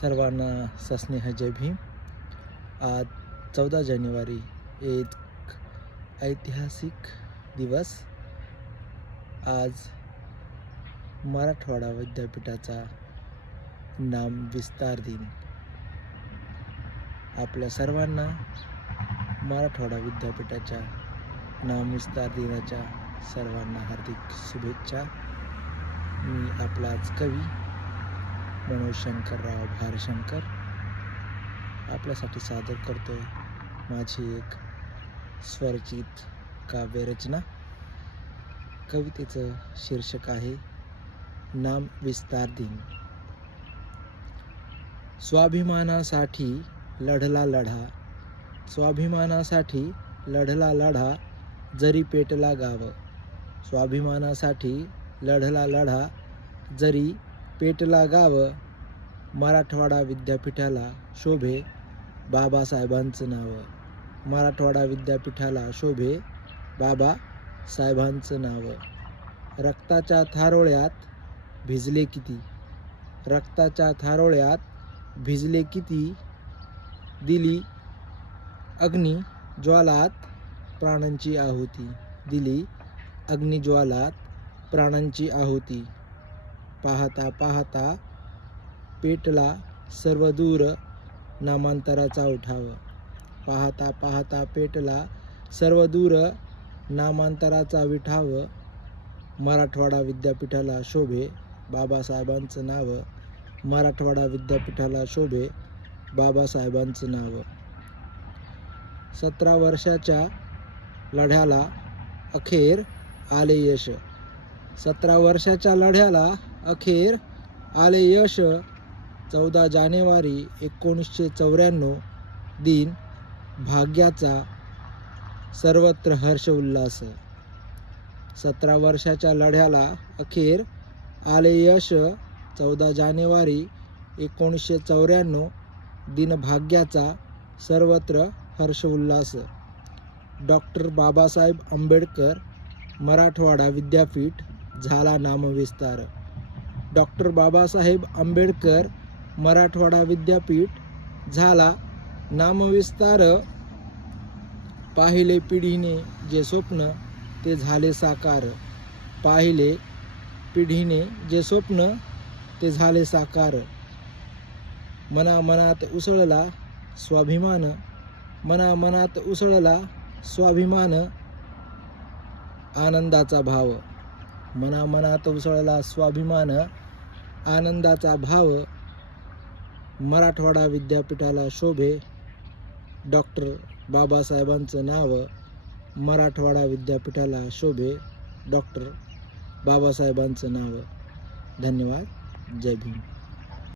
सर्वांना सस्नेह जय भीम. आज चौदा जानेवारी एक ऐतिहासिक दिवस. आज मराठवाडा विद्यापीठाचा नाम विस्तार दिन. आपल्या सर्वांना मराठवाडा विद्यापीठाच्या नाम विस्तार दिनाच्या सर्वांना हार्दिक शुभेच्छा. मी आपलाच कवी मनोज शंकरराव भारशंकर आपल्यासाठी सादर करतोय माझी एक स्वरचित काव्यरचना. कवितेचं शीर्षक आहे नाम विस्तार दिन. स्वाभिमानासाठी लढला लढा स्वाभिमानासाठी लढला लढा जरी पेटला गाव. स्वाभिमानासाठी लढला लढा जरी पेटला गाव मराठवाडा विद्यापीठाला शोभे. बाबासाहेबांचं नाव. मराठवाडा विद्यापीठाला शोभे. बाबा साहेबांचं नाव. रक्ताच्या थारोळ्यात भिजले किती? रक्ताच्या थारोळ्यात भिजले किती? दिली अग्नी ज्वालात प्राणांची आहुती. दिली अग्निज्वालात प्राणांची आहुती. पाहता पाहता पेटला सर्व दूर नामांतराचा उठाव. पाहता पाहता पेटला सर्व दूर नामांतराचा विठाव. मराठवाडा विद्यापीठाला शोभे. बाबासाहेबांचं नाव. मराठवाडा विद्यापीठाला शोभे. बाबासाहेबांचं नाव. सतरा वर्षाच्या लढ्याला अखेर आले यश. सतरा वर्षाच्या लढ्याला अखेर आले यश चौदा जानेवारी एकोणीसशे चौऱ्याण्णव दिन भाग्याचा सर्वत्र हर्ष उल्हास सतरा वर्षाच्या लढ्याला अखेर आले यश चौदा जानेवारी एकोणीसशे चौऱ्याण्णव दिन भाग्याचा सर्वत्र हर्ष उल्हास डॉक्टर बाबासाहेब आंबेडकर मराठवाडा विद्यापीठ झाला नामविस्तार. डॉक्टर बाबासाहेब आंबेडकर मराठवाडा विद्यापीठ झाला. नामविस्तार पाहिले पिढीने जे स्वप्न ते झाले साकार. पाहिले पिढीने जे स्वप्न ते झाले साकार. मना मनात उसळला स्वाभिमान. मना मनात उसळला स्वाभिमान. आनंदाचा भाव. मना मनात उसळला स्वाभिमान आनंदाचा भाव. मराठवाडा विद्यापीठाला शोभे. डॉक्टर बाबासाहेबांचं नाव. मराठवाडा विद्यापीठाला शोभे. डॉक्टर बाबासाहेबांचं नाव. धन्यवाद. जय भीम.